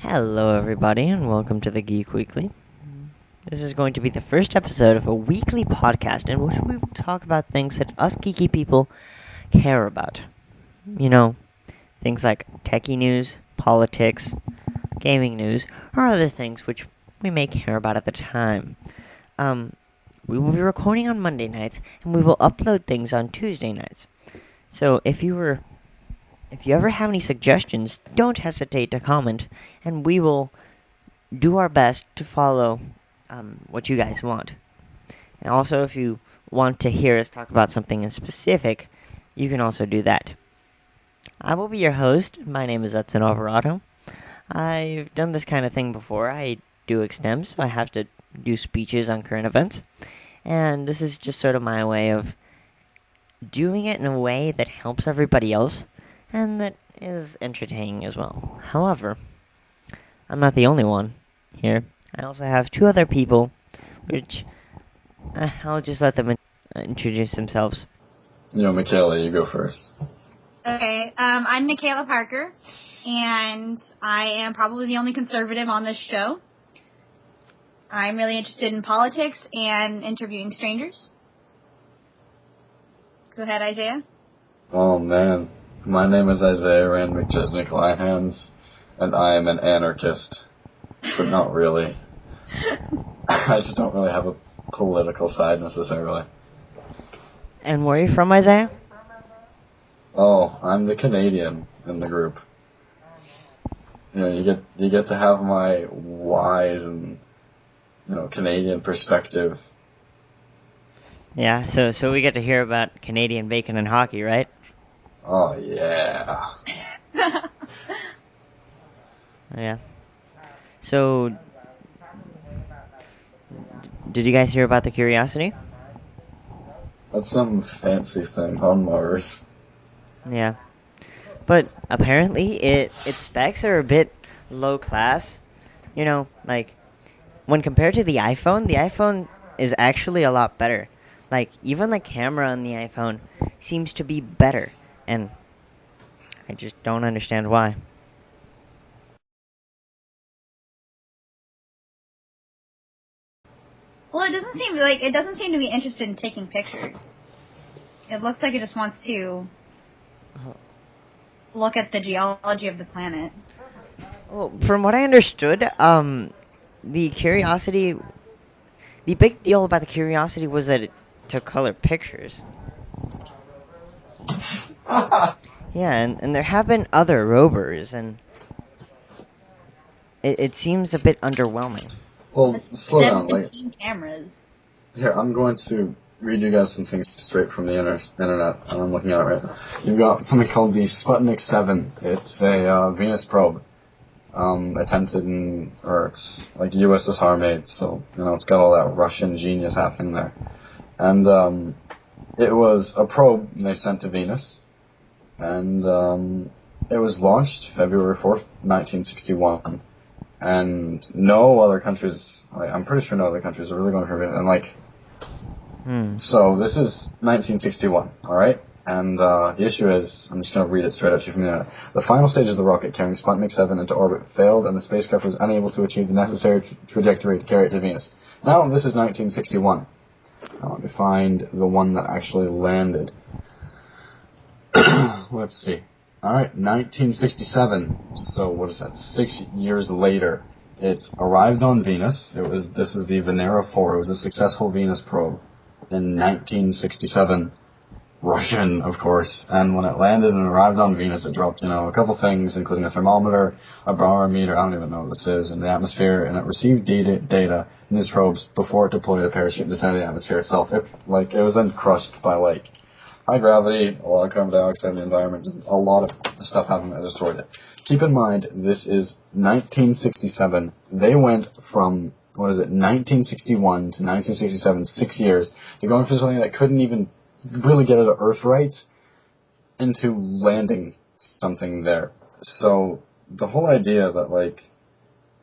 Hello, everybody, and welcome to the Geek Weekly. This is going to be the first episode of a weekly podcast in which we will talk about things that us geeky people care about. You know, things like techie news, politics, gaming news, or other things which we may care about at the time. We will be recording on Monday nights, and we will upload things on Tuesday nights. So if you ever have any suggestions, don't hesitate to comment, and we will do our best to follow what you guys want. And also, if you want to hear us talk about something in specific, you can also do that. I will be your host. My name is Hudson Alvarado. I've done this kind of thing before. I do extems, so I have to do speeches on current events. And this is just sort of my way of doing it in a way that helps everybody else, and that is entertaining as well. However, I'm not the only one here. I also have two other people, which I'll just let them introduce themselves. Michaela, you go first. Okay, I'm Michaela Parker, and I am probably the only conservative on this show. I'm really interested in politics and interviewing strangers. Go ahead, Isaiah. Oh, man. My name is Isaiah Rand McChesnick Lyhans, and I am an anarchist. But not really. I just don't really have a political side necessarily. And where are you from, Isaiah? Oh, I'm the Canadian in the group. You get to have my wise and Canadian perspective. Yeah, so we get to hear about Canadian bacon and hockey, right? Oh yeah. Yeah. So, did you guys hear about the Curiosity? That's some fancy thing on Mars. Yeah. But apparently its specs are a bit low class. When compared to the iPhone is actually a lot better. Even the camera on the iPhone seems to be better, and I just don't understand why. Well, it doesn't seem to be interested in taking pictures. It looks like it just wants to look at the geology of the planet. Well, from what I understood, the Curiosity, the big deal about the Curiosity was that it took color pictures. Yeah, and there have been other rovers, and it seems a bit underwhelming. Well, slow down. 17 cameras. Here, I'm going to read you guys some things straight from the internet, and I'm looking at it right now. You've got something called the Sputnik 7. It's a Venus probe, attempted in Earth's, USSR made, so, it's got all that Russian genius happening there. And, it was a probe they sent to Venus, and, it was launched February 4th, 1961. And no other countries, I'm pretty sure no other countries are really going for Venus. And so this is 1961, alright? And the issue is, I'm just going to read it straight out to you from the internet. The final stage of the rocket carrying Sputnik 7 into orbit failed, and the spacecraft was unable to achieve the necessary trajectory to carry it to Venus. Now, this is 1961. I want to find the one that actually landed. Let's see. Alright, 1967. So what is that? 6 years later, it arrived on Venus. This is the Venera 4. It was a successful Venus probe in 1967. Russian, of course. And when it landed and arrived on Venus, it dropped, a couple things, including a thermometer, a barometer, I don't even know what this is, in the atmosphere, and it received data in these probes before it deployed a parachute and descended the atmosphere itself. It was then crushed by, high gravity, a lot of carbon dioxide in the environment, a lot of stuff happened that destroyed it. Keep in mind, this is 1967. They went from, 1961 to 1967, 6 years, to going from something that couldn't even really get it to Earth right into landing something there. So, the whole idea that,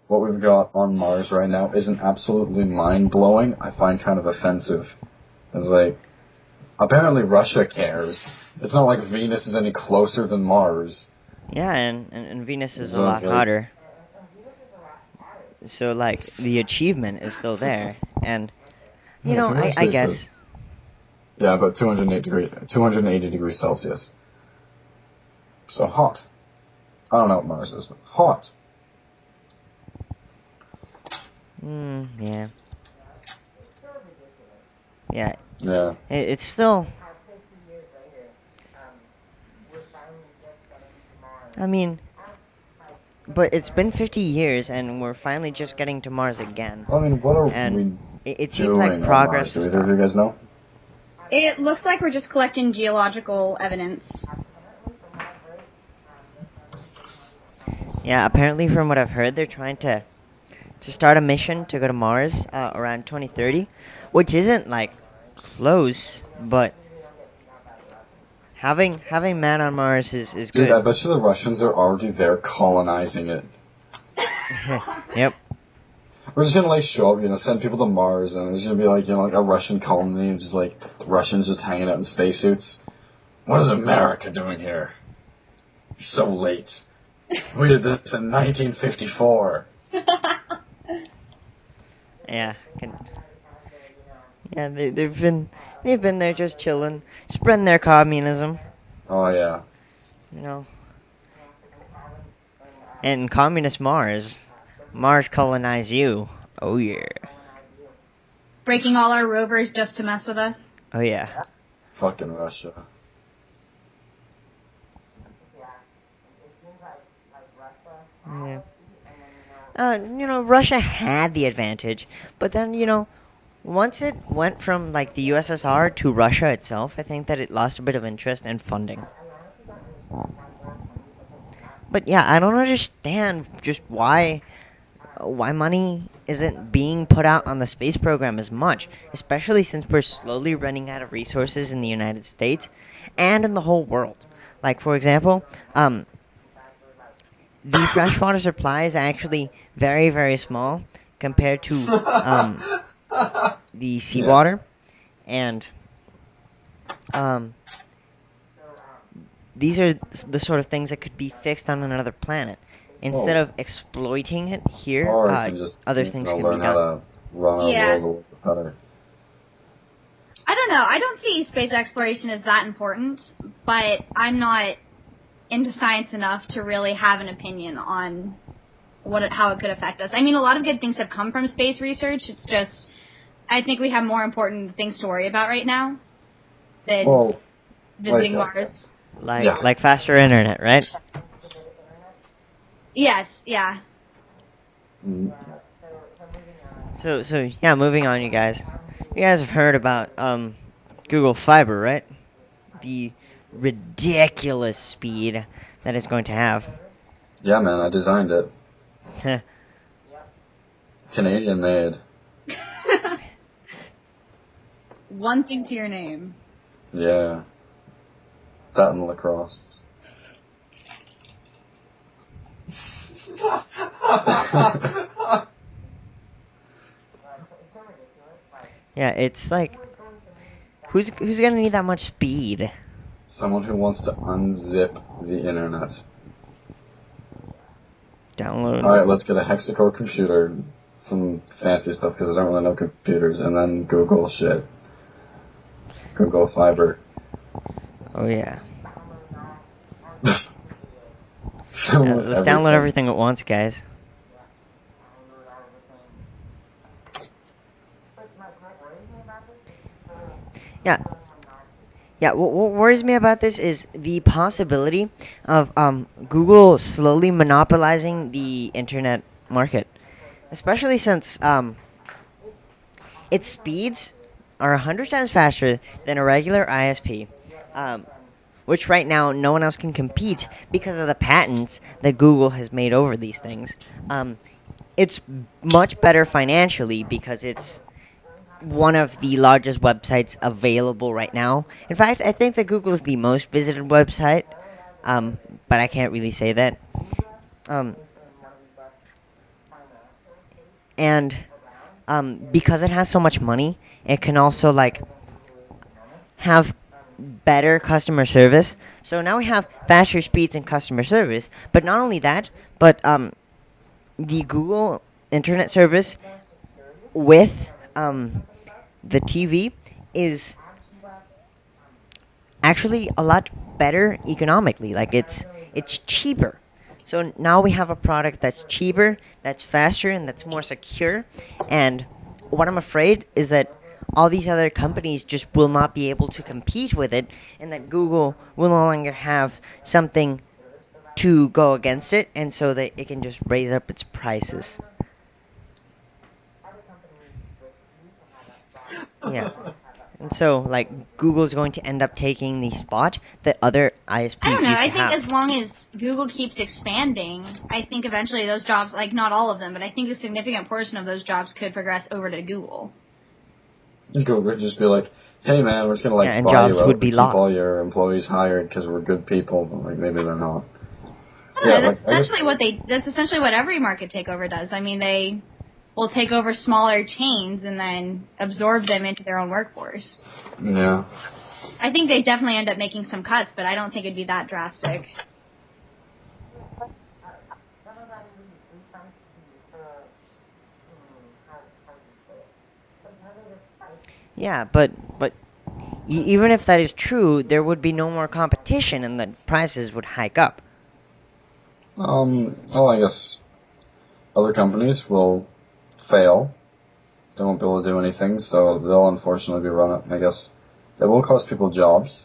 what we've got on Mars right now isn't absolutely mind-blowing, I find kind of offensive. It's apparently Russia cares. It's not like Venus is any closer than Mars. Yeah, and Venus is a lot hotter. So like the achievement is still there, and you Yeah, know, I Actually, it guess. says, yeah, about 280 degrees Celsius. So hot. I don't know what Mars is, but hot. Yeah. Yeah. Yeah. It's still. I mean, but it's been 50 years, and we're finally just getting to Mars again. I mean, what are And we it seems doing like on progress Mars? Do is either of you stopping. guys know? It looks like we're just collecting geological evidence. Yeah, apparently, from what I've heard, they're trying to start a mission to go to Mars around 2030, which isn't like close, but having man on Mars is Dude, good. I bet you the Russians are already there colonizing it. Yep. We're just gonna like show up, send people to Mars, and there's gonna be like, like a Russian colony, and just like Russians just hanging out in spacesuits. What is America doing here? So late. We did this in 1954. Yeah. Yeah, they've been there just chilling, spreading their communism. Oh yeah. You know. And communist Mars colonize you. Oh yeah. Breaking all our rovers just to mess with us. Oh yeah. Fucking Russia. Yeah. Russia had the advantage, but then, once it went from like the USSR to Russia itself, I think that it lost a bit of interest and funding. But yeah, I don't understand just why money isn't being put out on the space program as much, especially since we're slowly running out of resources in the United States and in the whole world. Like, for example, the freshwater supply is actually very, very small compared to the seawater, and these are the sort of things that could be fixed on another planet. Instead of exploiting it here, Or you can just, other things can be learn how done. to run Yeah. a world better. I don't know. I don't see space exploration as that important, but I'm not into science enough to really have an opinion on how it could affect us. I mean, a lot of good things have come from space research. It's just, I think we have more important things to worry about right now than visiting Mars. Like faster internet, right? Yes, yeah. So yeah, moving on, you guys. You guys have heard about Google Fiber, right? The ridiculous speed that it's going to have. Yeah, man, I designed it. Canadian made. One thing to your name. Yeah. That and lacrosse. Yeah, it's like, who's gonna need that much speed? Someone who wants to unzip the internet. Download. Alright, let's get a hexacore computer, some fancy stuff because I don't really know computers, and then Google shit. Google Fiber. Oh yeah. Yeah, let's download everything at once, guys. Yeah. Yeah, what worries me about this is the possibility of Google slowly monopolizing the internet market. Especially since its speeds are 100 times faster than a regular ISP. Which right now no one else can compete because of the patents that Google has made over these things. It's much better financially because it's one of the largest websites available right now. In fact, I think that Google is the most visited website, but I can't really say that. And because it has so much money, it can also have better customer service. So now we have faster speeds and customer service. But not only that, but the Google internet service with the TV is actually a lot better economically. Like it's cheaper. So now we have a product that's cheaper, that's faster, and that's more secure. And what I'm afraid is that all these other companies just will not be able to compete with it, and that Google will no longer have something to go against it, and so that it can just raise up its prices. Yeah. And so, like, Google's going to end up taking the spot that other ISPs I don't know. used to I think have. as long as Google keeps expanding, I think eventually those jobs, like not all of them, but I think a significant portion of those jobs could progress over to Google. Google would just be like, hey man, we're just gonna And buy jobs you out would be and keep all lost. your employees hired because we're good people, but like maybe they're not. I don't know. That's essentially what every market takeover does. I mean, they will take over smaller chains and then absorb them into their own workforce. Yeah. I think they definitely end up making some cuts, but I don't think it'd be that drastic. Yeah, but even if that is true, there would be no more competition, and the prices would hike up. Well, I guess other companies will fail. They won't be able to do anything, so they'll unfortunately be run up. I guess it will cost people jobs.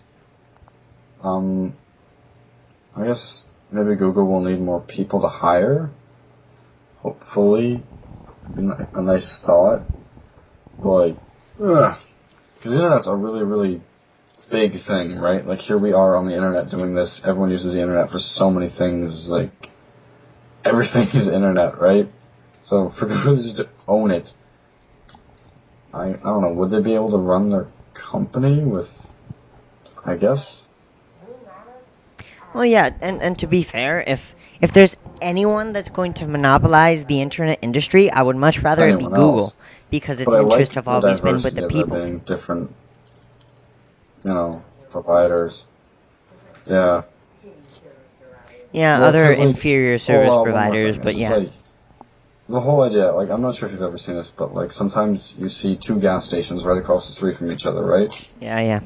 I guess maybe Google will need more people to hire. Hopefully, a nice thought. But because the internet's a really, really big thing, right? Like here we are on the internet doing this. Everyone uses the internet for so many things. Like everything is internet, right? So for Google just to own it, I don't know. Would they be able to run their company with? I guess. Well, yeah, and to be fair, if there's anyone that's going to monopolize the internet industry, I would much rather it be Anyone Google, else. because its But I like interests have the always been with diversity the of there people. being different, providers. Yeah. Yeah, Well, other 'cause, like, inferior service one more providers, thing. but It's yeah. like, the whole idea, like, I'm not sure if you've ever seen this, but, like, sometimes you see two gas stations right across the street from each other, right? Yeah.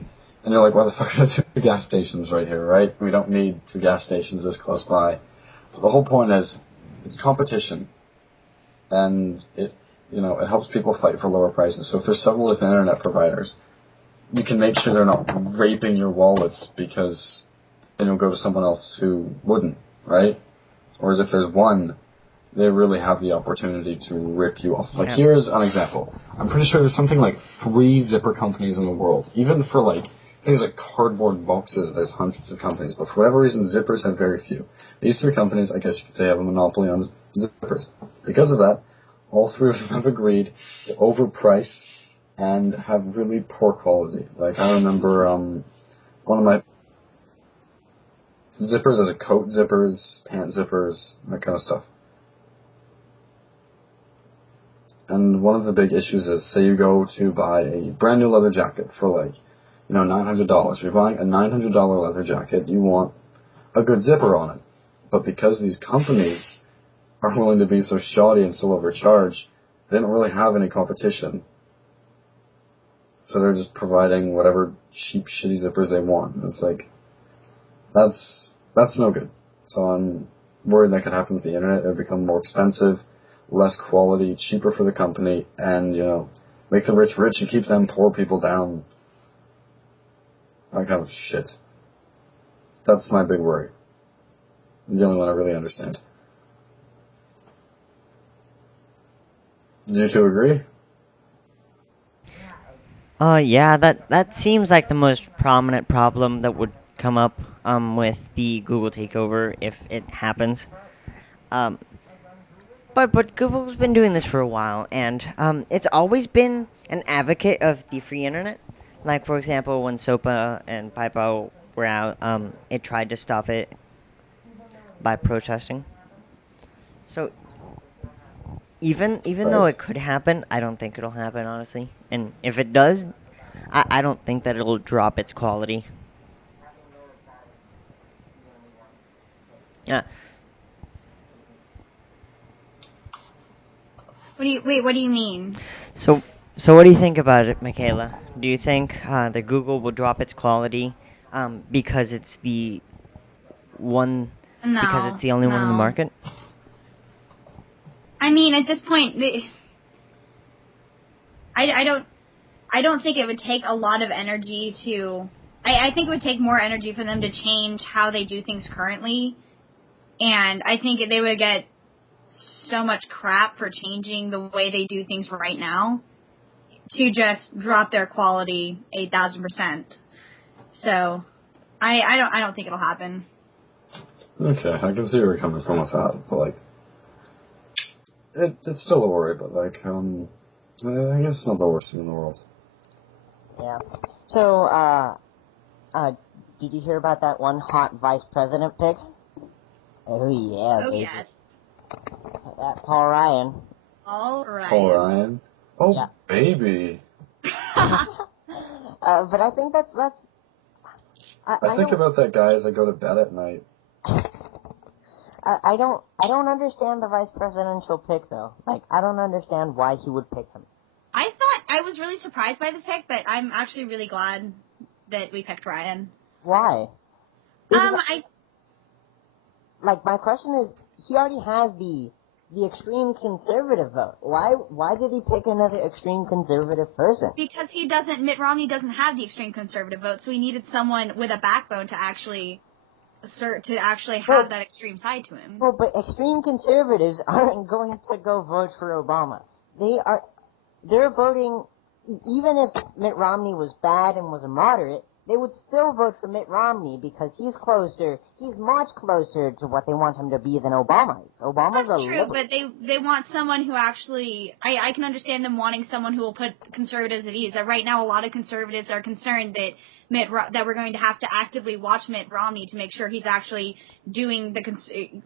And you're like, why the fuck are there two gas stations right here, right? We don't need two gas stations this close by. But the whole point is, it's competition. And it helps people fight for lower prices. So if there's several different internet providers, you can make sure they're not raping your wallets because then you'll go to someone else who wouldn't, right? Whereas if there's one, they really have the opportunity to rip you off. Like, Yeah. here's an example. I'm pretty sure there's something like 3 zipper companies in the world. Even for, like, things like cardboard boxes, there's hundreds of companies. But for whatever reason, zippers have very few. These 3 companies, I guess you could say, have a monopoly on zippers. Because of that, all 3 of them have agreed to overprice and have really poor quality. Like, I remember one of my zippers, there's a coat zippers, pant zippers, that kind of stuff. And one of the big issues is, say you go to buy a brand new leather jacket for like, $900. You're buying a $900 leather jacket, you want a good zipper on it. But because these companies are willing to be so shoddy and so overcharged, they don't really have any competition. So they're just providing whatever cheap, shitty zippers they want. And it's like, that's no good. So I'm worried that could happen with the internet. It would become more expensive, less quality, cheaper for the company, and, make the rich rich and keep them poor people down. That kind of shit. That's my big worry. The only one I really understand. Do you two agree? Yeah, that seems like the most prominent problem that would come up with the Google takeover if it happens. But Google's been doing this for a while, and it's always been an advocate of the free internet. Like, for example, when SOPA and PayPal were out, it tried to stop it by protesting. So even though it could happen, I don't think it'll happen, honestly. And if it does, I don't think that it'll drop its quality. Yeah. What do you mean? So what do you think about it, Michaela? Do you think that Google will drop its quality because it's the one because it's the only one in the market? I mean, at this point, I don't think it would take a lot of energy to. I think it would take more energy for them to change how they do things currently, and I think they would get so much crap for changing the way they do things right now to just drop their quality 8,000%. So, I don't think it'll happen. Okay, I can see where you're coming from with that, but like, it's still a worry, but like, I guess it's not the worst thing in the world. Yeah. So, did you hear about that one hot vice president pick? Oh yeah, baby. Yes. That Paul Ryan. All right. Paul Ryan? Oh, yeah. Baby. But I think that's I think about that guy as I go to bed at night. I don't understand the vice presidential pick though. Like, I don't understand why he would pick him. I was really surprised by the pick, but I'm actually really glad that we picked Ryan. Why? Like, my question is, he already has the extreme conservative vote. Why did he pick another extreme conservative person? Because Mitt Romney doesn't have the extreme conservative vote, so he needed someone with a backbone to actually have that extreme side to him. Well, but extreme conservatives aren't going to go vote for Obama. They're voting, even if Mitt Romney was bad and was a moderate, they would still vote for Mitt Romney because he's much closer to what they want him to be than Obama is. Obama's That's a true, liberal. but they want someone who actually, I can understand them wanting someone who will put conservatives at ease. Right now, a lot of conservatives are concerned that that we're going to have to actively watch Mitt Romney to make sure he's actually doing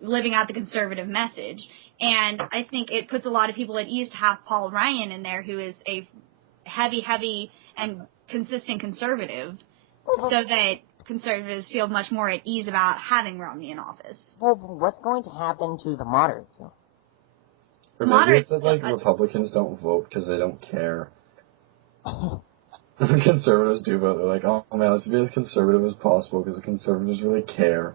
living out the conservative message. And I think it puts a lot of people at ease to have Paul Ryan in there, who is a heavy and consistent conservative, so that conservatives feel much more at ease about having Romney in office. Well, what's going to happen to the moderates? Or maybe it's that, like, Republicans don't vote because they don't care. Conservatives do vote. They're like, oh man, let's be as conservative as possible because the conservatives really care.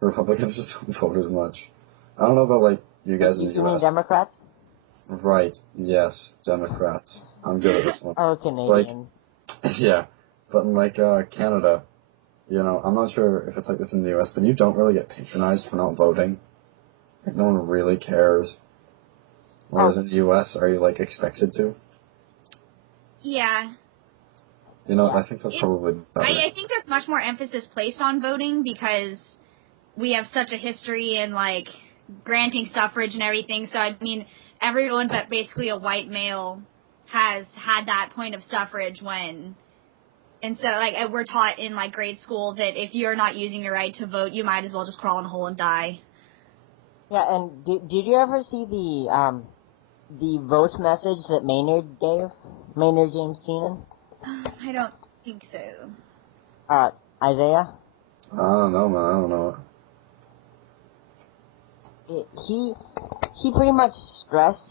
Republicans just don't vote as much. I don't know about, like, you guys in the You mean U.S. Democrats? Right. Yes, Democrats. I'm good at this one. Oh, Canadian. Like, yeah. But in, like, Canada, you know, I'm not sure if it's like this in the U.S., but you don't really get patronized for not voting. Like, no one really cares. Whereas in the U.S., are you, like, expected to? Yeah. You know, I think that's probably better. I think there's much more emphasis placed on voting because we have such a history in, like, granting suffrage and everything. So, I mean, everyone but basically a white male has had that point of suffrage when... And so, like, we're taught in, like, grade school that if you're not using your right to vote, you might as well just crawl in a hole and die. Yeah, and did you ever see the vote message that Maynard gave? Maynard James Keenan? I don't think so. Isaiah? I don't know, man. I don't know. He pretty much stressed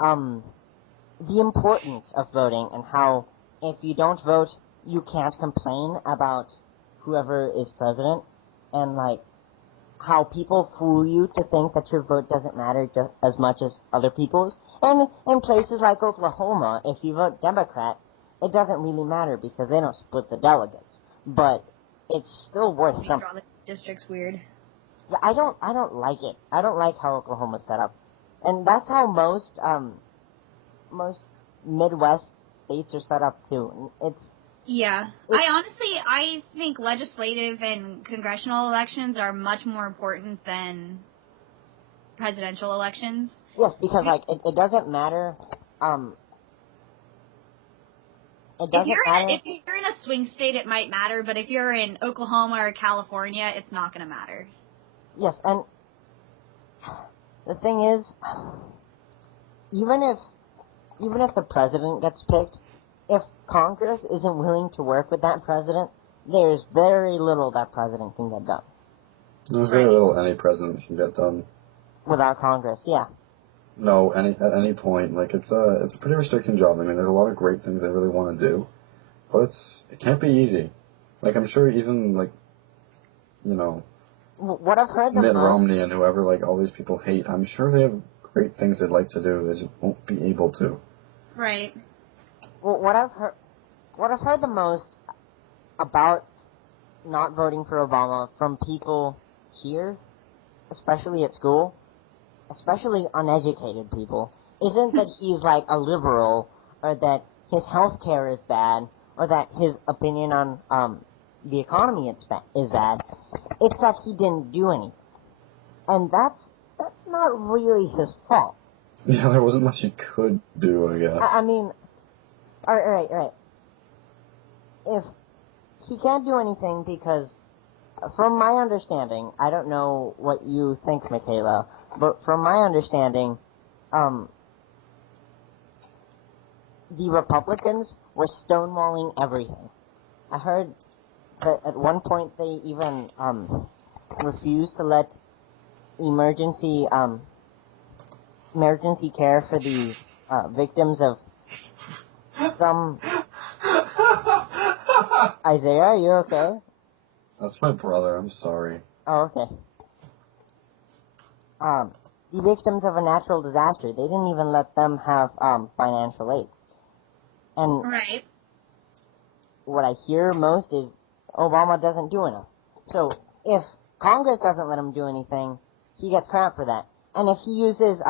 the importance of voting and how if you don't vote, you can't complain about whoever is president, and like how people fool you to think that your vote doesn't matter just as much as other people's. And in places like Oklahoma, if you vote Democrat, it doesn't really matter because they don't split the delegates. But it's still worth something. Draw the district's weird. Yeah, I don't like it. I don't like how Oklahoma's set up. And that's how most Midwest states are set up too. I think legislative and congressional elections are much more important than presidential elections. Yes, because like it doesn't matter. If you're in a swing state, it might matter, but if you're in Oklahoma or California, it's not going to matter. Yes, and the thing is, even if the president gets picked, if Congress isn't willing to work with that president, there's very little that president can get done. There's very little any president can get done. Without Congress, yeah. No, at any point. Like, it's a pretty restricting job. I mean, there's a lot of great things they really want to do, but it can't be easy. Like, I'm sure even, like, you know, What I've heard the Mitt most... Romney and whoever, like, all these people hate, I'm sure they have great things they'd like to do, they just won't be able to. Right. What I've heard the most about not voting for Obama from people here, especially at school, especially uneducated people, isn't that he's like a liberal, or that his health care is bad, or that his opinion on the economy is bad. It's that he didn't do anything. And that's not really his fault. Yeah, there wasn't much he could do, I guess. I mean, alright. If he can't do anything because, from my understanding, I don't know what you think, Michaela, but from my understanding, the Republicans were stonewalling everything. I heard that at one point they even refused to let emergency care for the victims of some... Isaiah, are you okay? That's my brother, I'm sorry. Oh, okay. The victims of a natural disaster, they didn't even let them have financial aid. And Right. what I hear most is Obama doesn't do enough. So if Congress doesn't let him do anything, he gets crap for that. And if he uses,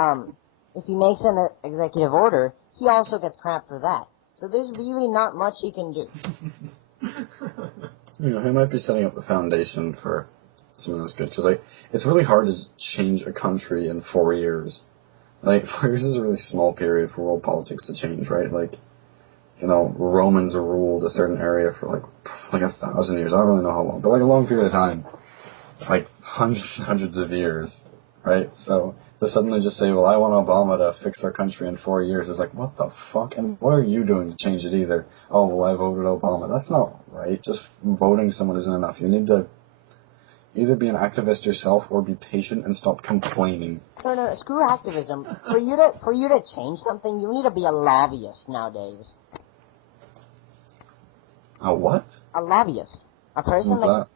if he makes an executive order, he also gets crap for that. So there's really not much he can do. You know, he might be setting up the foundation for something that's good. Because, like, it's really hard to change a country in 4 years. Like, 4 years is a really small period for world politics to change, right? Like, you know, Romans ruled a certain area for, like 1,000 years. I don't really know how long, but, like, a long period of time. Like, hundreds and hundreds of years, right? So, to suddenly just say, well, I want Obama to fix our country in 4 years is like, what the fuck? And what are you doing to change it either? Oh, well, I voted Obama. That's not right. Just voting someone isn't enough. You need to either be an activist yourself or be patient and stop complaining. No, screw activism. For you to change something, you need to be a lobbyist nowadays. A what? A lobbyist. A person What's that?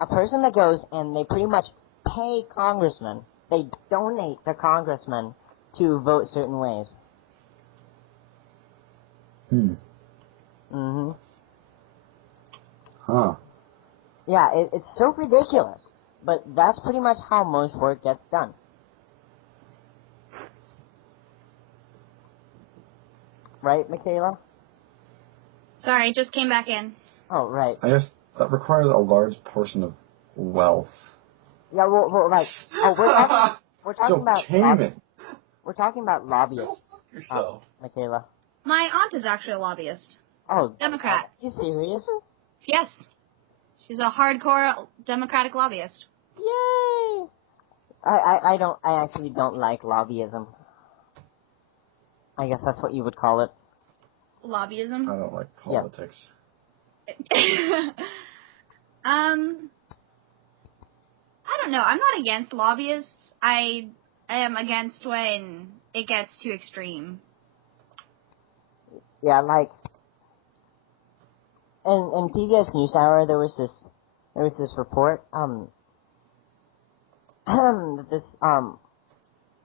A person that goes and they pretty much pay congressmen. They donate to congressmen to vote certain ways. Mm-hmm. Huh. Yeah, it's so ridiculous. But that's pretty much how most work gets done. Right, Michaela? Sorry, just came back in. Oh, right. I guess that requires a large portion of wealth. Yeah, well like, we're talking about lobbyists. Yourself. Michaela. My aunt is actually a lobbyist. Oh. Democrat. You serious? Yes. She's a hardcore Democratic lobbyist. Yay! I actually don't like lobbyism. I guess that's what you would call it. Lobbyism? I don't like politics. I don't know. I'm not against lobbyists. I am against when it gets too extreme. Yeah, like in PBS NewsHour there was this report this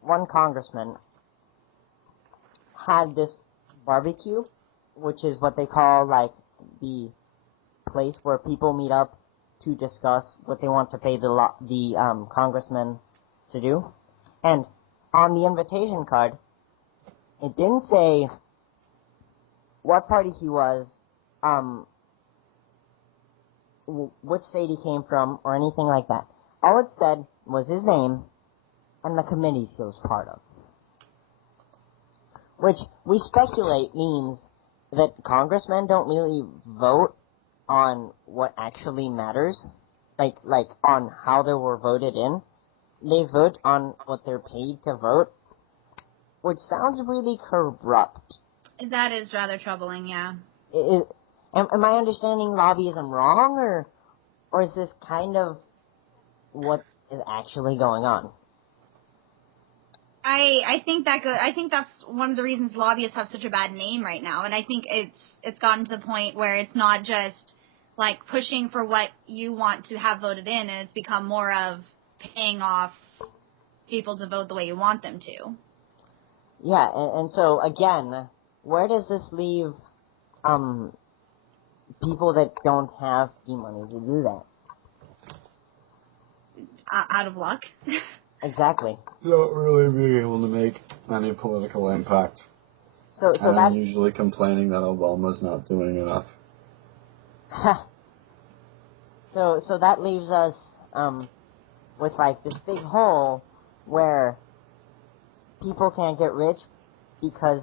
one congressman had this barbecue, which is what they call like the place where people meet up to discuss what they want to pay the congressman to do. And on the invitation card, it didn't say what party he was, which state he came from, or anything like that. All it said was his name and the committee he was part of. Which we speculate means that congressmen don't really vote on what actually matters, like on how they were voted in. They vote on what they're paid to vote, which sounds really corrupt. That is rather troubling, yeah. Am I understanding lobbyism wrong, or is this kind of what is actually going on? I think I think that's one of the reasons lobbyists have such a bad name right now, and I think it's gotten to the point where it's not just like pushing for what you want to have voted in, and it's become more of paying off people to vote the way you want them to. Yeah, and so again, where does this leave people that don't have the money to do that? Out of luck. Exactly. Not really being able to make any political impact. So and that's usually complaining that Obama's not doing enough. so that leaves us with like this big hole where people can't get rich because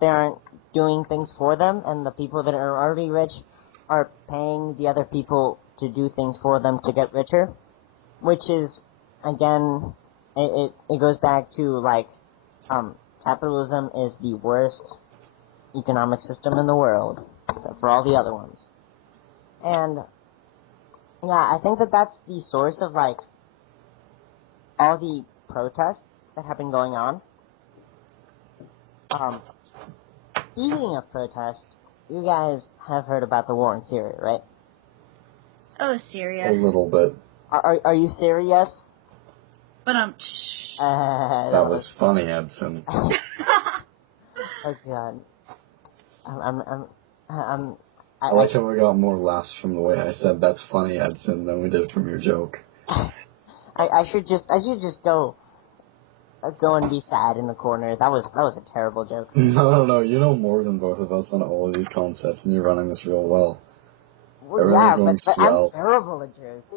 they aren't doing things for them, and the people that are already rich are paying the other people to do things for them to get richer, which is, again, it goes back to, like, capitalism is the worst economic system in the world, except for all the other ones. And, yeah, I think that that's the source of, like, all the protests that have been going on. Speaking of protests, you guys have heard about the war in Syria, right? Oh, Syria. A little bit. Are you serious? But That was funny, Edson. Oh God. I like how we got more laughs from the way I said "that's funny, Edson" than we did from your joke. I should just go and be sad in the corner. That was a terrible joke. No. You know more than both of us on all of these concepts, and you're running this real well. Well, yeah, but I'm terrible at jokes.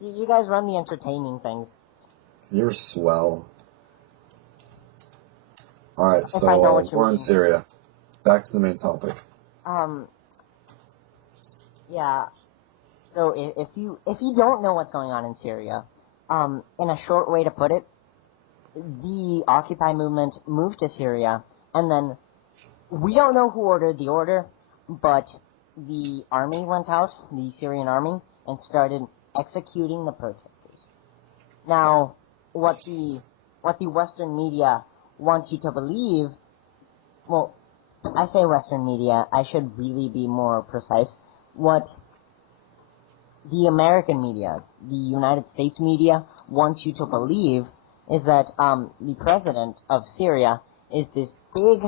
You guys run the entertaining things. You're swell. Alright, so we're in Syria. Back to the main topic. Yeah. So if you don't know what's going on in Syria, in a short way to put it, the Occupy movement moved to Syria, and then we don't know who ordered the order, but the army went out, the Syrian army, and started executing the protesters. Now, what the Western media wants you to believe, well, I say Western media, I should really be more precise. What the American media, the United States media, wants you to believe is that the president of Syria is this big,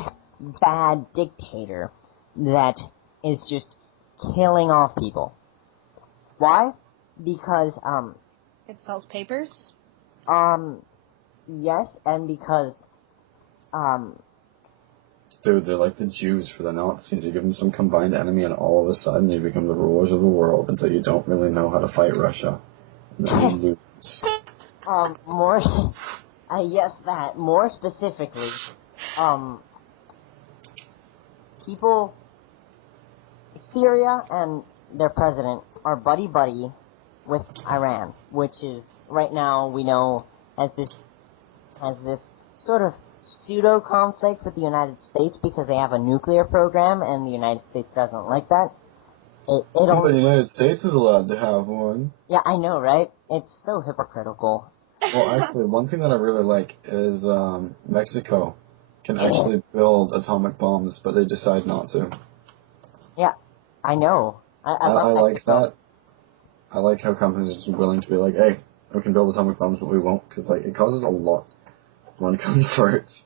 bad dictator that is just killing off people. Why? Because, it sells papers? yes, and because, Dude, they're like the Jews for the Nazis. You give them some combined enemy, and all of a sudden you become the rulers of the world until you don't really know how to fight Russia. And then you lose. more, yes, that. More specifically, people, Syria and their president are buddy-buddy with Iran, which is, right now, we know, has this sort of pseudo-conflict with the United States because they have a nuclear program, and the United States doesn't like that. But the United States is allowed to have one. Yeah, I know, right? It's so hypocritical. Well, actually, one thing that I really like is Mexico can actually build atomic bombs, but they decide not to. Yeah, I know. I like that. I like how companies are willing to be like, hey, we can build atomic bombs, but we won't, because like, it causes a lot when converts.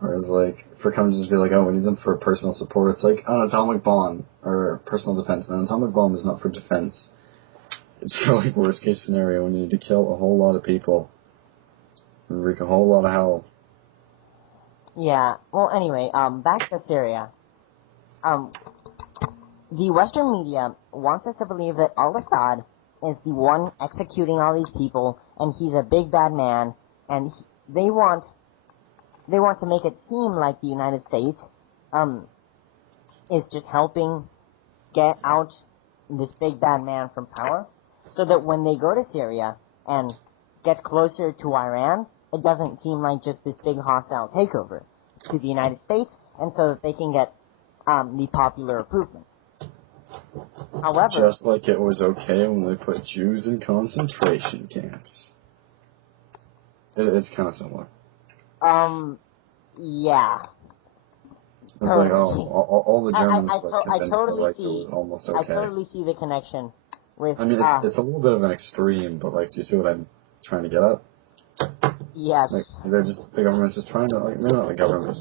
Whereas, like, for companies to be like, oh, we need them for personal support, it's like an atomic bomb, or personal defense. And an atomic bomb is not for defense. It's for, like, worst case scenario when you need to kill a whole lot of people and wreak a whole lot of hell. Yeah, well, anyway, back to Syria. The Western media wants us to believe that al-Assad is the one executing all these people, and he's a big bad man, and they want to make it seem like the United States is just helping get out this big bad man from power, so that when they go to Syria and get closer to Iran, it doesn't seem like just this big hostile takeover to the United States, and so that they can get the popular approval. However, just like it was okay when they put Jews in concentration camps. It's kind of similar. Yeah. It's like, all the Germans were convinced that, like, it was almost okay. I totally see the connection with... I mean, it's a little bit of an extreme, but, like, do you see what I'm trying to get at? Yes. Like, the government's just trying to, like, maybe not the government,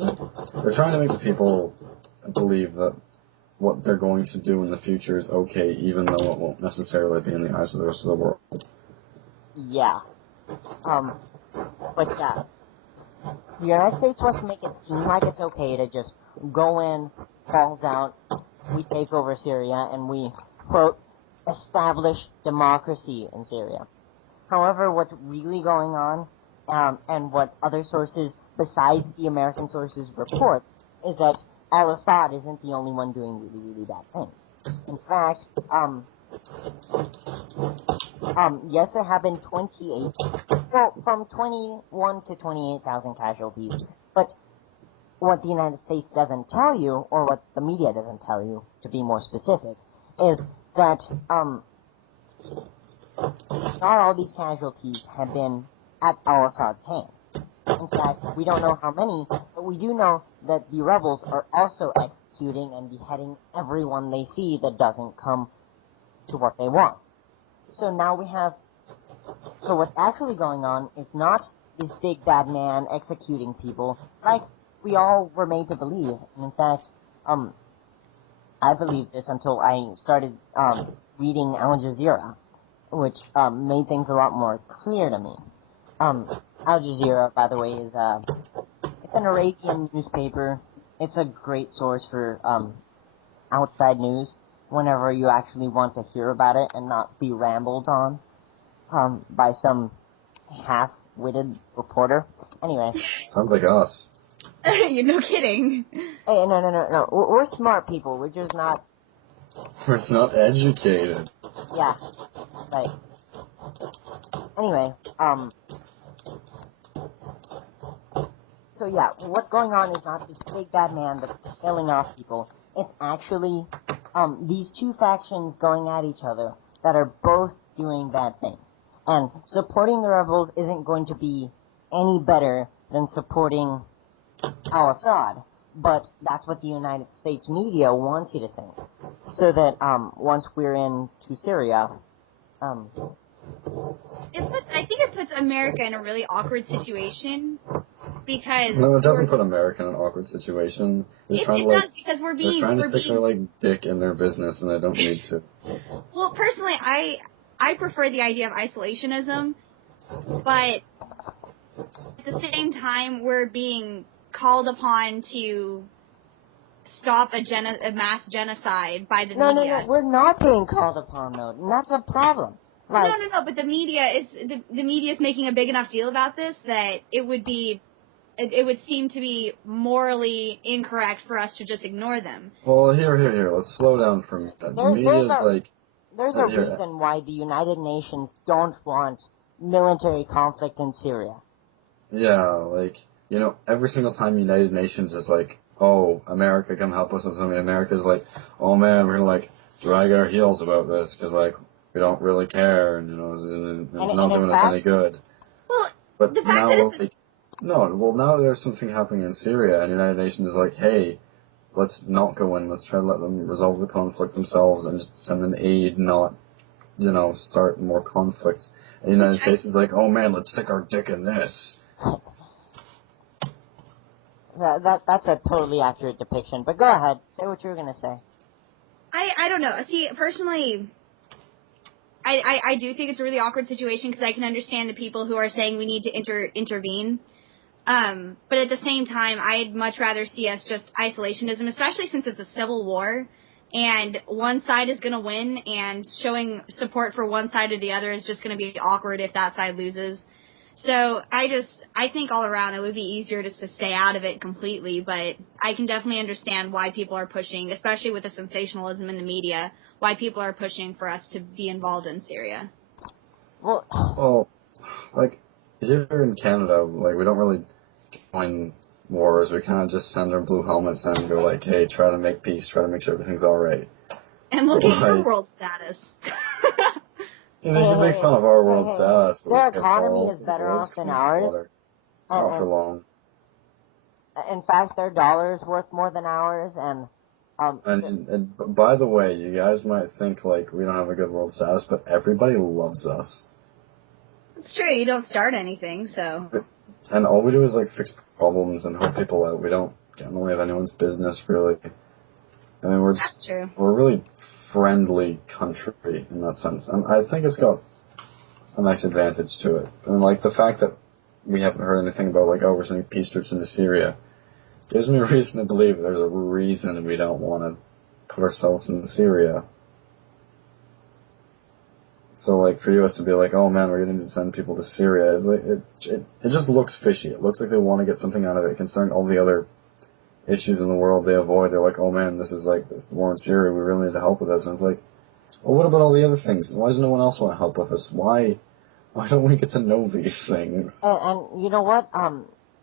they're trying to make the people believe that what they're going to do in the future is okay, even though it won't necessarily be in the eyes of the rest of the world. Yeah. But yeah. The United States wants to make it seem like it's okay to just go in, falls out, we take over Syria, and we, quote, establish democracy in Syria. However, what's really going on, and what other sources besides the American sources report, is that al-Assad isn't the only one doing really, really bad things. In fact, yes, there have been from 21 to 28,000 casualties, but what the United States doesn't tell you, or what the media doesn't tell you, to be more specific, is that, not all these casualties have been at al-Assad's hands. In fact, we don't know how many, but we do know that the rebels are also executing and beheading everyone they see that doesn't come to what they want. So now so what's actually going on is not this big bad man executing people like we all were made to believe. And in fact, I believed this until I started reading Al Jazeera, which made things a lot more clear to me. Al Jazeera, by the way, is it's an Arabian newspaper. It's a great source for outside news whenever you actually want to hear about it and not be rambled on by some half-witted reporter. Anyway. Sounds like us. You're no kidding. Hey, no. We're smart people. We're just not... We're just not educated. Yeah. Right. Anyway, so yeah, what's going on is not this big bad man that's killing off people. It's actually, these two factions going at each other that are both doing bad things. And supporting the rebels isn't going to be any better than supporting al-Assad, but that's what the United States media wants you to think. So that, once we're into Syria, I think it puts America in a really awkward situation, because... No, it doesn't put America in an awkward situation. It does, because we're trying to stick their, like, dick in their business, and they don't need to. Well, personally, I prefer the idea of isolationism, but at the same time, we're being called upon to stop a mass genocide by the media. No, we're not being called upon, though, and that's a problem. Like, No, but the media is making a big enough deal about this that it would seem to be morally incorrect for us to just ignore them. Well, here, let's slow down for a minute. The media is like... There's a reason why the United Nations don't want military conflict in Syria. Yeah, like, every single time the United Nations is like, oh, America, come help us with something, America's like, oh man, we're gonna, like, drag our heels about this, because, like, we don't really care, and, it's not doing us any good. Well, but the fact now, that now there's something happening in Syria, and the United Nations is like, hey, let's not go in, let's try to let them resolve the conflict themselves, and just send them aid, not, start more conflict. And the United States is like, oh man, let's stick our dick in this. That's a totally accurate depiction, but go ahead, say what you were going to say. I don't know. See, personally, I do think it's a really awkward situation, because I can understand the people who are saying we need to intervene. But at the same time, I'd much rather see us just isolationism, especially since it's a civil war, and one side is going to win, and showing support for one side or the other is just going to be awkward if that side loses. So I think all around it would be easier just to stay out of it completely, but I can definitely understand why people are pushing, especially with the sensationalism in the media, why people are pushing for us to be involved in Syria. Well, like, here in Canada, like, we don't really join wars. We kind of just send our blue helmets and go like, hey, try to make peace, try to make sure everything's alright. And look at your world status. You know, you can make fun of our world status, but Their we have economy all is the better world's off than clean ours. water. Not for long. In fact, their dollar is worth more than ours, and by the way, you guys might think like we don't have a good world status, but everybody loves us. It's true. You don't start anything, so. And all we do is like fix problems and help people out. We don't get in the way of anyone's business, really. I mean, That's true. We're a really friendly country in that sense, and I think it's got a nice advantage to it. And like the fact that we haven't heard anything about like, oh, we're sending peace troops into Syria, gives me a reason to believe there's a reason we don't want to put ourselves in Syria. So, like, for US to be like, oh man, we're going to send people to Syria, it's like, it just looks fishy. It looks like they want to get something out of it, concerning all the other issues in the world they avoid. They're like, oh man, this war in Syria, we really need to help with this. And it's like, well, what about all the other things? Why does no one else want to help with us? Why don't we get to know these things? And you know what?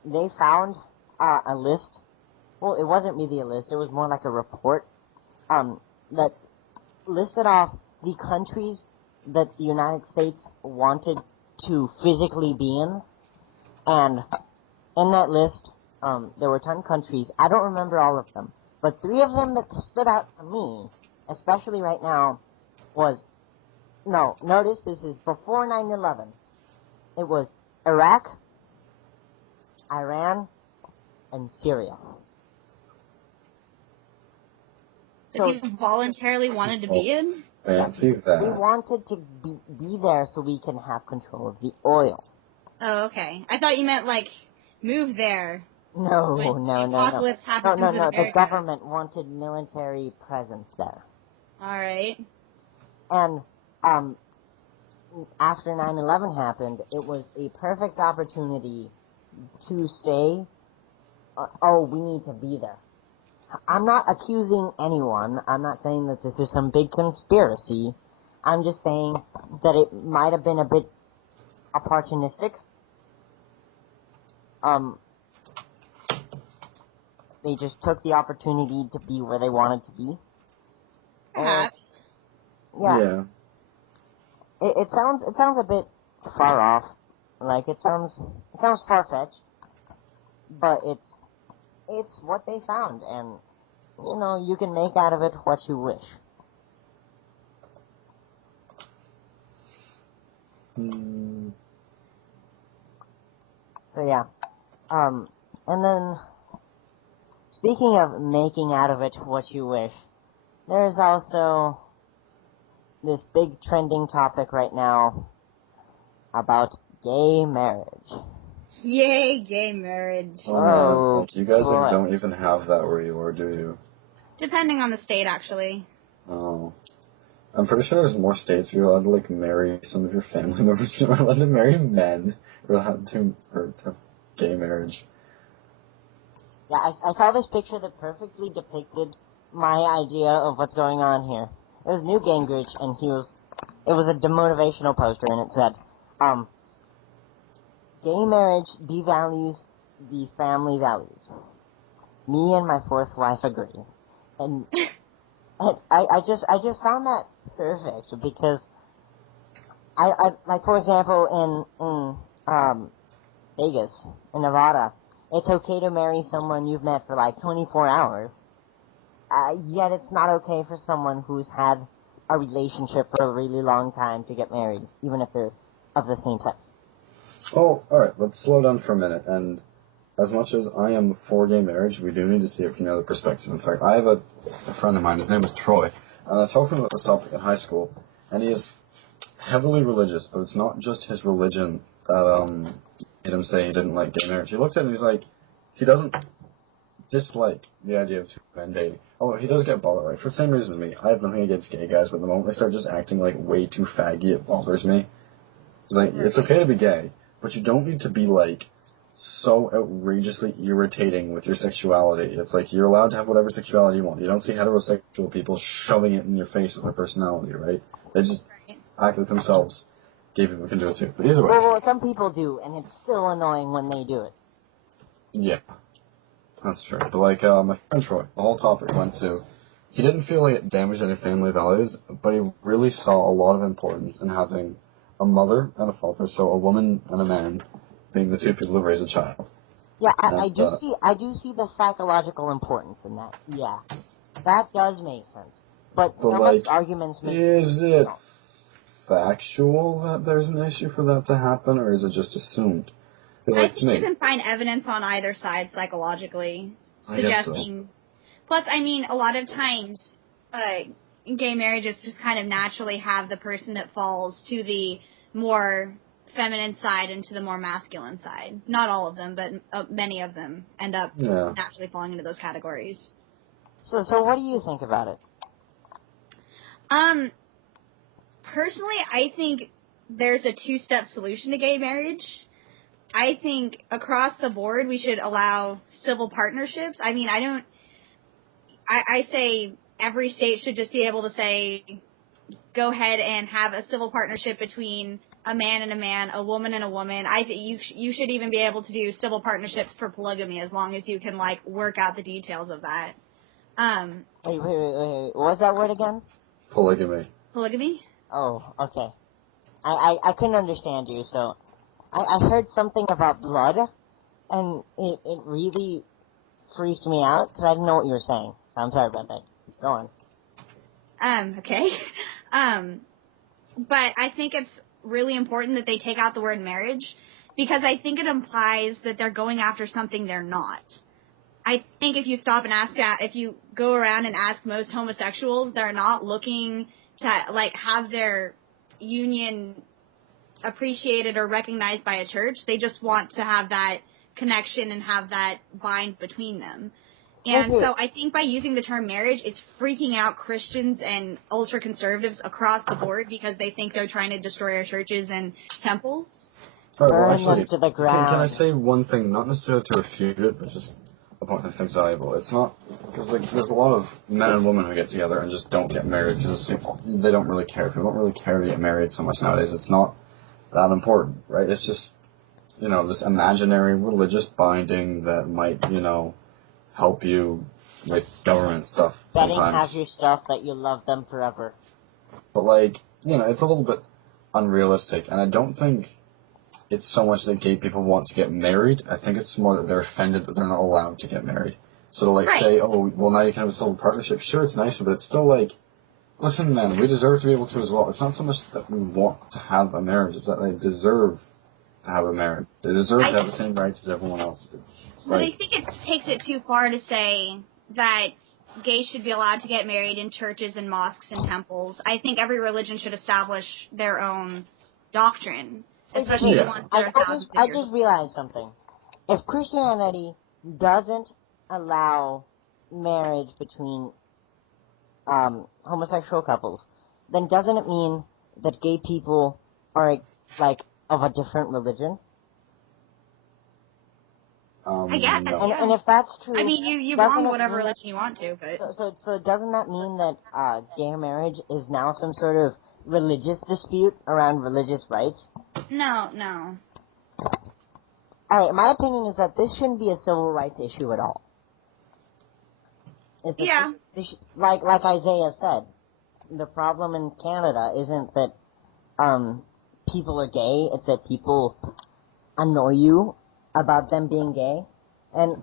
They found a list. Well, it wasn't really a list. It was more like a report that listed off the countries that the United States wanted to physically be in. And in that list, there were 10 countries. I don't remember all of them. But 3 of them that stood out to me, especially right now, notice this is before 9/11. It was Iraq, Iran, and Syria. That people voluntarily wanted to be in? Fancy that. We wanted to be there so we can have control of the oil. Oh, okay. I thought you meant, like, move there. No. Apocalypse happened No. in America. The government wanted military presence there. Alright. And, after 9/11 happened, it was a perfect opportunity to say, oh, we need to be there. I'm not accusing anyone. I'm not saying that this is some big conspiracy. I'm just saying that it might have been a bit opportunistic. They just took the opportunity to be where they wanted to be. Perhaps. Yeah. It sounds a bit far off. Like it sounds far-fetched, but it's what they found, and you can make out of it what you wish. So yeah. And then speaking of making out of it what you wish, there's also this big trending topic right now about gay marriage. Yay, gay marriage. Oh, man. You guys boy. don't even have that where you are, do you? Depending on the state, actually. Oh. I'm pretty sure there's more states where you're allowed to, like, marry some of your family members. You're allowed to marry men. You're allowed to have gay marriage. Yeah, I saw this picture that perfectly depicted my idea of what's going on here. It was Newt Gingrich, and it was a demotivational poster, and it said, gay marriage devalues the family values. Me and my 4th wife agree. And I just found that perfect, because I like, for example, in Vegas, in Nevada, it's okay to marry someone you've met for like 24 hours, yet it's not okay for someone who's had a relationship for a really long time to get married, even if they're of the same sex. Oh, alright, let's slow down for a minute, and as much as I am for gay marriage, we do need to see it from the other perspective. In fact, I have a friend of mine, his name is Troy, and I talked to him about this topic in high school, and he is heavily religious, but it's not just his religion that made him say he didn't like gay marriage. He looked at it and he's like, he doesn't dislike the idea of 2 men dating. Oh, he does get bothered, right? For the same reason as me. I have nothing against gay guys, but the moment they start just acting like way too faggy, it bothers me. It's like, it's okay to be gay, but you don't need to be like so outrageously irritating with your sexuality. It's like, you're allowed to have whatever sexuality you want. You don't see heterosexual people shoving it in your face with their personality, right? They just act like themselves. Gay people can do it too. But either way. Well, some people do, and it's still annoying when they do it. Yeah. That's true. But like, my friend Troy, the whole topic went to, he didn't feel like it damaged any family values, but he really saw a lot of importance in having a mother and a father, so a woman and a man being the two people who raise a child. Yeah, I do see the psychological importance in that. Yeah, that does make sense. But some of these arguments make... Is it factual that there's an issue for that to happen, or is it just assumed? I think you can find evidence on either side psychologically, suggesting... Plus, I mean, a lot of times, gay marriages just kind of naturally have the person that falls to the more feminine side and to the more masculine side. Not all of them, but many of them end up naturally falling into those categories. So what do you think about it? Personally, I think there's a two-step solution to gay marriage. I think across the board we should allow civil partnerships. I mean, I say every state should just be able to say, go ahead and have a civil partnership between a man and a man, a woman and a woman. I think you should even be able to do civil partnerships for polygamy as long as you can, like, work out the details of that. Wait. What was that word again? Polygamy. Polygamy? Oh, okay. I couldn't understand you, so... I heard something about blood, and it really freaked me out, because I didn't know what you were saying. So I'm sorry about that. Go on. Okay. But I think it's really important that they take out the word marriage, because I think it implies that they're going after something they're not. I think if you stop and ask that, if you go around and ask most homosexuals, they're not looking to, like, have their union appreciated or recognized by a church. They just want to have that connection and have that bind between them. And so I think by using the term marriage, it's freaking out Christians and ultra-conservatives across the board because they think they're trying to destroy our churches and temples. Burn them to the ground. Can I say one thing, not necessarily to refute it, but just a point I think is valuable? It's not, because like, there's a lot of men and women who get together and just don't get married because they don't really care. People don't really care to get married so much nowadays. It's not that important, right? It's just, you know, this imaginary religious binding that might, you know, help you with government stuff sometimes. Betting have your stuff that you love them forever. But, like, you know, it's a little bit unrealistic, and I don't think it's so much that gay people want to get married. I think it's more that they're offended that they're not allowed to get married. So to, like, say, oh, well, now you can have a civil partnership. Sure, it's nicer, but it's still, like, listen, man, we deserve to be able to as well. It's not so much that we want to have a marriage, it's that they deserve to have a marriage. They deserve to have the same rights as everyone else. But I think it takes it too far to say that gays should be allowed to get married in churches and mosques and temples. I think every religion should establish their own doctrine, especially the ones that are thousands of years. I just realized something. If Christianity doesn't allow marriage between homosexual couples, then doesn't it mean that gay people are, like, of a different religion? I guess. No. And if that's true... I mean, you belong to whatever religion you want to, but... So doesn't that mean that gay marriage is now some sort of religious dispute around religious rights? No. Alright, my opinion is that this shouldn't be a civil rights issue at all. Like Isaiah said, the problem in Canada isn't that people are gay, it's that people annoy you about them being gay. And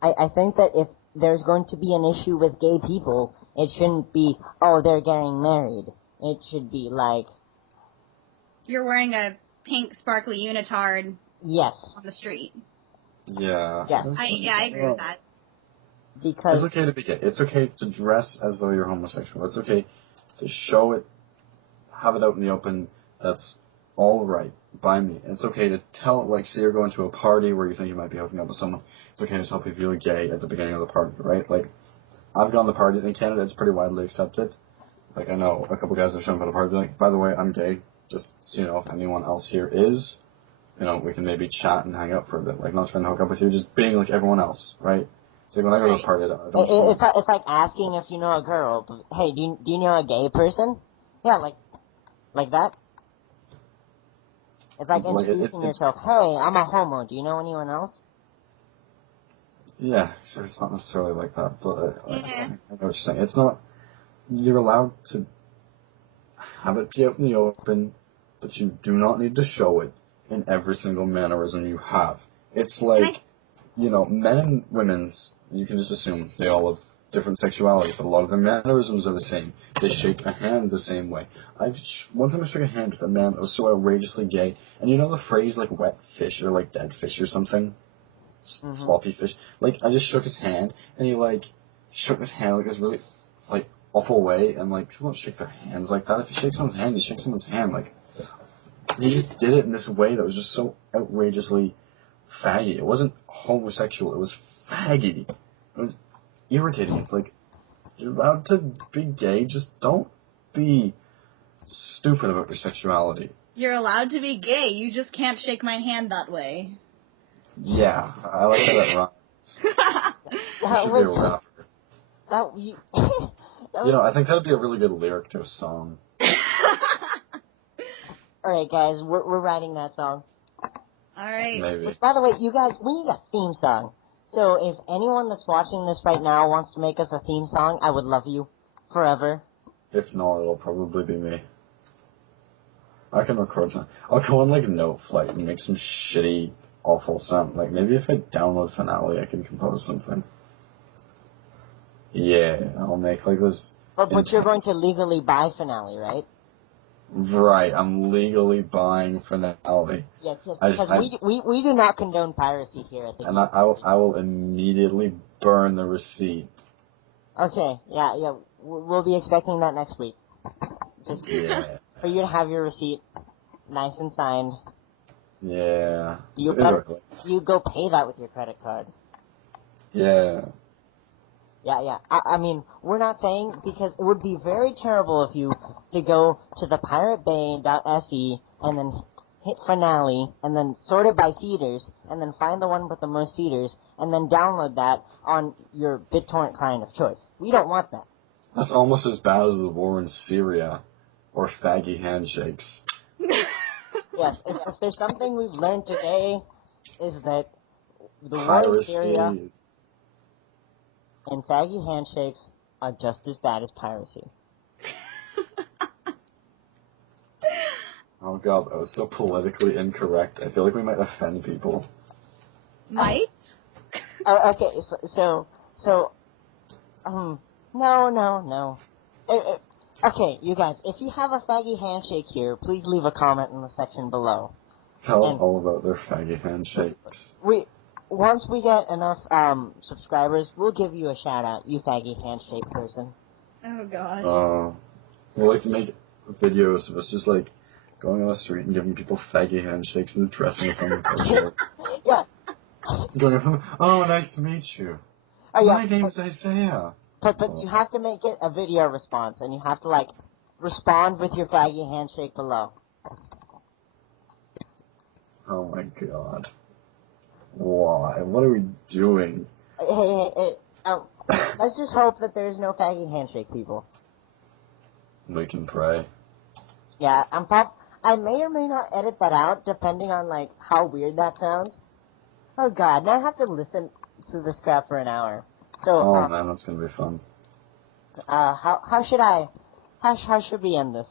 I think that if there's going to be an issue with gay people, it shouldn't be, oh, they're getting married. It should be like... You're wearing a pink sparkly unitard on the street. Yeah. Yes. I agree with that. Because it's okay to be gay. It's okay to dress as though you're homosexual. It's okay to show it, have it out in the open. That's all right by me. It's okay to tell, like, say you're going to a party where you think you might be hooking up with someone. It's okay to tell people you're gay at the beginning of the party, right? Like, I've gone to parties in Canada. It's pretty widely accepted. Like, I know a couple guys have shown up at a party, like, by the way, I'm gay. Just so you know, if anyone else here is, you know, we can maybe chat and hang out for a bit. Like, not trying to hook up with you, just being like everyone else, right? It's like when I go to a party, I don't it's like asking if you know a girl. Hey, do you know a gay person? Yeah, like that. It's like introducing yourself. Hey, I'm a homo. Do you know anyone else? Yeah, so it's not necessarily like that, but I Yeah. know what you're saying. It's not. You're allowed to have it be out in the open, but you do not need to show it in every single mannerism you have. It's like, men and women, you can just assume they all have different sexuality, but a lot of their mannerisms are the same. They shake a hand the same way. One time I shook a hand with a man that was so outrageously gay, and you know the phrase, like, wet fish or, like, dead fish or something? Sloppy fish. Like, I just shook his hand, and he, like, shook his hand, like, this really, like, awful way, and, like, people don't shake their hands like that. If you shake someone's hand, you shake someone's hand, like, he just did it in this way that was just so outrageously faggy. It wasn't homosexual, it was faggy. It was irritating. It's like, you're allowed to be gay, just don't be stupid about your sexuality. You're allowed to be gay, you just can't shake my hand that way. Yeah, I like how that rhymes. You should be a rapper. I think that'd be a really good lyric to a song. Alright, guys, we're writing that song. Alright. Maybe. Which, by the way, you guys, we need a theme song. So if anyone that's watching this right now wants to make us a theme song, I would love you. Forever. If not, it'll probably be me. I can record some. I'll go on, like, Noteflight and make some shitty, awful sound. Like, maybe if I download Finale, I can compose something. Yeah, I'll make, like, this... But you're going to legally buy Finale, right? Right, I'm legally buying Finale. Yes, because we do not condone piracy here at the And I will immediately burn the receipt. Okay, yeah, we'll be expecting that next week. Just for you to have your receipt nice and signed. Yeah. You go pay that with your credit card. Yeah. Yeah. I mean, we're not saying, because it would be very terrible of you to go to the piratebay.se and then hit Finale and then sort it by seeders and then find the one with the most seeders and then download that on your BitTorrent client of choice. We don't want that. That's almost as bad as the war in Syria or faggy handshakes. Yes, if there's something we've learned today is that the war in Syria and faggy handshakes are just as bad as piracy. Oh god, that was so politically incorrect. I feel like we might offend people. Might? Okay, no. Okay, you guys, if you have a faggy handshake here, please leave a comment in the section below. Tell us all about their faggy handshakes. Once we get enough subscribers, we'll give you a shout out, you faggy handshake person. Oh gosh. We'll like make videos of us just like going on the street and giving people faggy handshakes and dressing us on the picture. Yeah. Going up to them, oh, nice to meet you. Oh, yeah. My name's Isaiah. But you have to make it a video response, and you have to, like, respond with your faggy handshake below. Oh my god. Why? What are we doing? Hey, let's just hope that there's no faggy handshake, people. We can pray. Yeah, I may or may not edit that out, depending on, like, how weird that sounds. Oh god, now I have to listen to this crap for an hour. So, oh man, that's gonna be fun. how should we end this?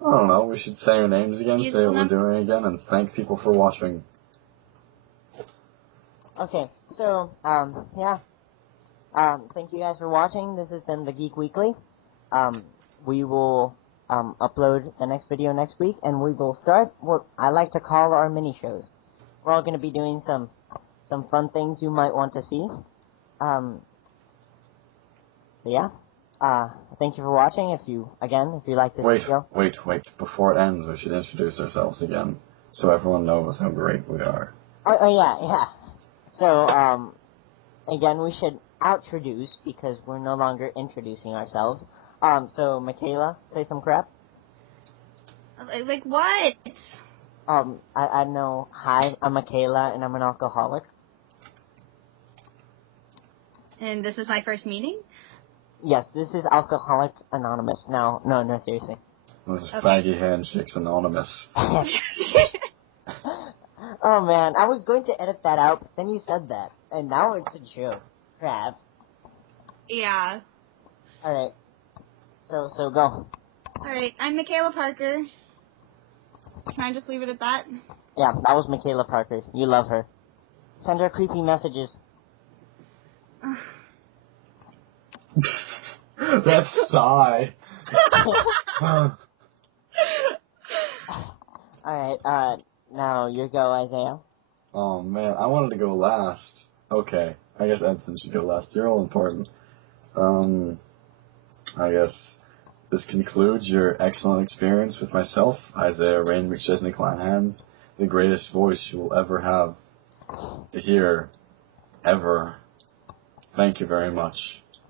I don't know, we should say our names again, say what we're doing again, and thank people for watching. Okay, so, yeah. Thank you guys for watching. This has been the Geek Weekly. We will, upload the next video next week, and we will start what I like to call our mini-shows. We're all gonna be doing some fun things you might want to see. So yeah. Thank you for watching. If you like this video. Wait. Before it ends, we should introduce ourselves again, so everyone knows how great we are. Oh yeah. So, again, we should outroduce, because we're no longer introducing ourselves. So, Michaela, say some crap. Like what? I know. Hi, I'm Michaela, and I'm an alcoholic. And this is my first meeting? Yes, this is Alcoholic Anonymous. No, seriously. This is Faggy Handshakes Anonymous. Oh man, I was going to edit that out, but then you said that, and now it's a joke. Crap. Yeah. Alright. So go. Alright, I'm Michaela Parker. Can I just leave it at that? Yeah, that was Michaela Parker. You love her. Send her creepy messages. That sigh. Alright, now you go, Isaiah. Oh man, I wanted to go last. Okay, I guess Edson should go last. You're all important. I guess this concludes your excellent experience with myself, Isaiah Rain McChesney Kleinhans, the greatest voice you will ever have to hear, ever. Thank you very much.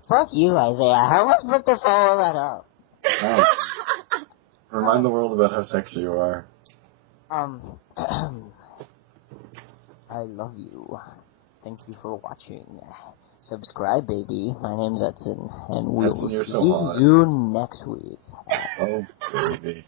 Fuck you, Isaiah. How am I supposed to follow that up? Remind the world about how sexy you are. I love you. Thank you for watching. Subscribe, baby. My name's Edson, and we'll Edson, you're see so hot. you next week. Oh, baby.